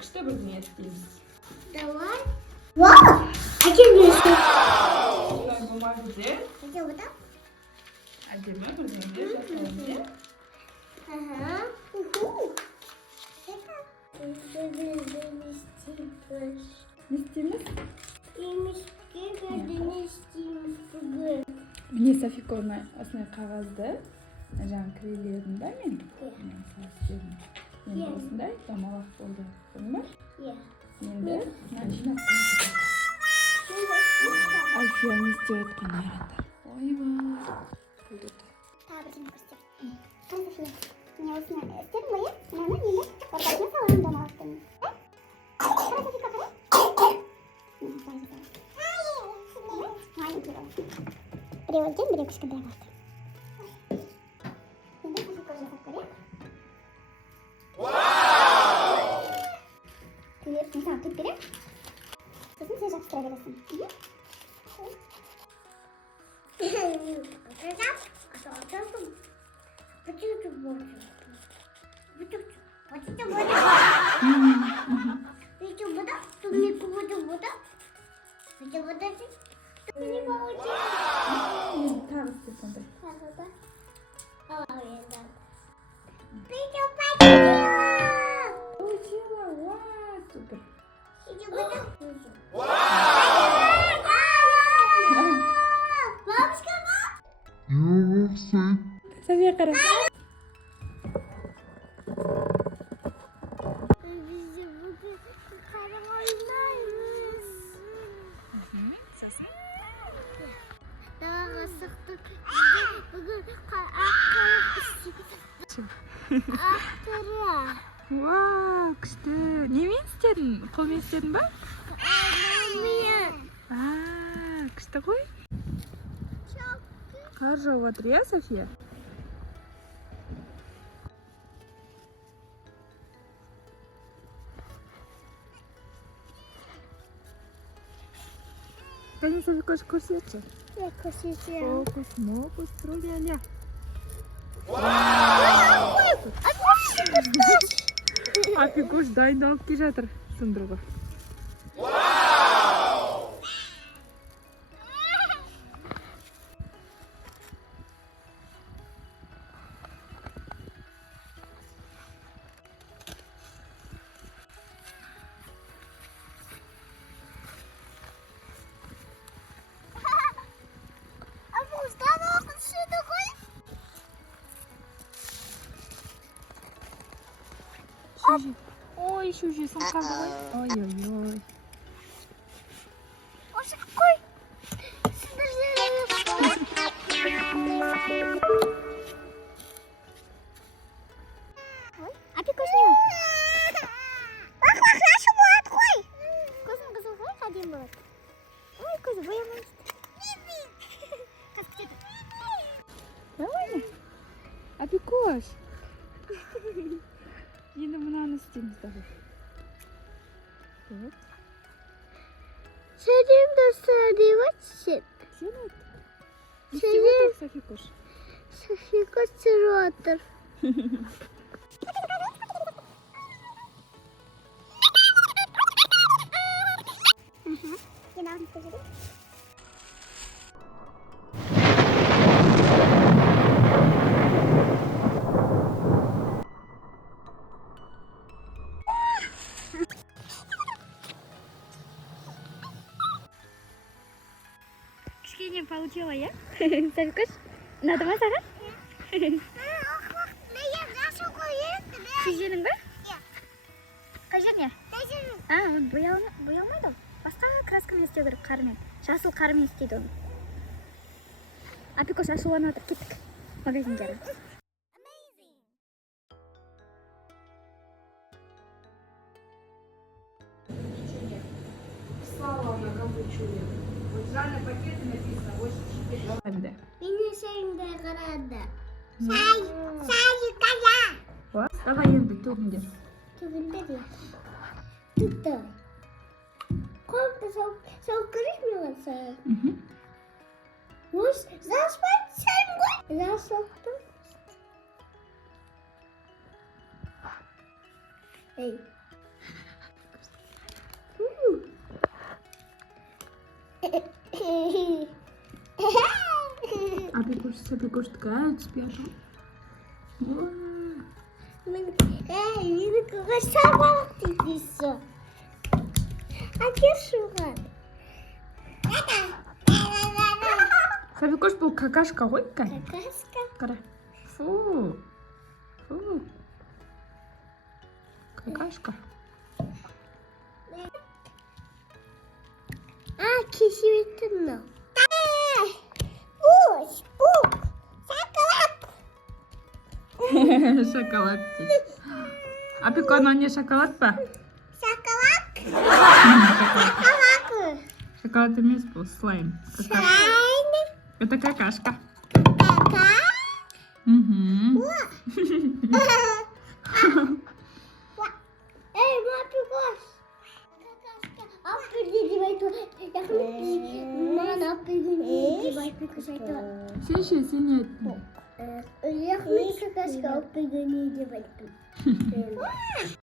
күшті бірдеңе істейміз. Давай. Вау! Әкем берші. Осылай бумага де Әке бұда? әдемі бірдеңе жасаймыз, иә? Ага. Уху. Не істейміз? Емешке бірдеңе істейміз бүгін. Міне Софика осындай қағазды жаңа кірелерін да мен енді осындай домалақ болды. Бұның бар? Иә. Енді мына жинап қойып Альфия не істеп жатқан айрандар. Ойбай. Бүлдірді. Тағы бірдеңе көрсетемін. Қай София? Міне осыны істедің ғой, иә? Мынаны енді ортасына саламын домалақтың. Қара Софика, қара. Маленький ролик. Біреу үлкен, біреу кішкентай болды. Енді Софика жасап көрейік. Мен саған түп берем. Сосын сен жабыстыра бересің. Тағы істе сондай. Получила, вау, супер. София қара. Вау, күшті. Немен істедің? Қолмен істедің ба? Күшті ғой. Қар жауып жатыр, иә, София? Кәне, Софикош, көрсетші. Я көрсетемін. Фокус, мокус, тру-ля-ля. Афикош дайындалып келе жатыр сындыруға. Ой, шужесін қалды ғой. Ой-ой-ой. Осы қой. Апекош не? Бақ, нашы болады қой. Көзің қызыл ғой, қадем болады. Ой, көзі боямайды. Қыз күтеді. Давай. Апекош. Енді мынаны істейміз давай. Так. Сәлем достар деп айтсын. Сен айт. Не Сәлем. істеп отыр, Софикош? Софика түсіріп отыр. Енді алдын істеп жүрейік. Кішкене получила, я? Софикош, надо ма саған? Шеженің ба? Иә. Қай жеріне? Оны боялмайды ол. Басқа краскамен істеу керек, қармен. Жасыл қармен істейді оны. Апекош ашуланып отыр, кеттік. Магазинге арамыз. Слава на капучуне. Вот на пакете написано 84. Менің шайымда қарады. Шай қара. Давай енді төгіңдер. Түгінде де. Түкті. Қолды сауып көреш маған сай. Өз заспайды шайым ғой. Засоқтым. Ей. Апикош такая спрятал. Менікі шакалак типісі. А де шугар? Сапикош бұл какашка ғой екен. Какашка. Қара. Фу. Какашка. Keşfettin mi? Bu. Şokolad. Шоколад. Апикон, он не шоколад па? Şokolad. Шоколад емес бұл, слайм. Это какашка. Кака. Угу. Эй, Апикош. Аппелин деп айту. Маған аппелин деп Апикош айту. Сен не айттың? Рахмет, какашка аппелин деп айту.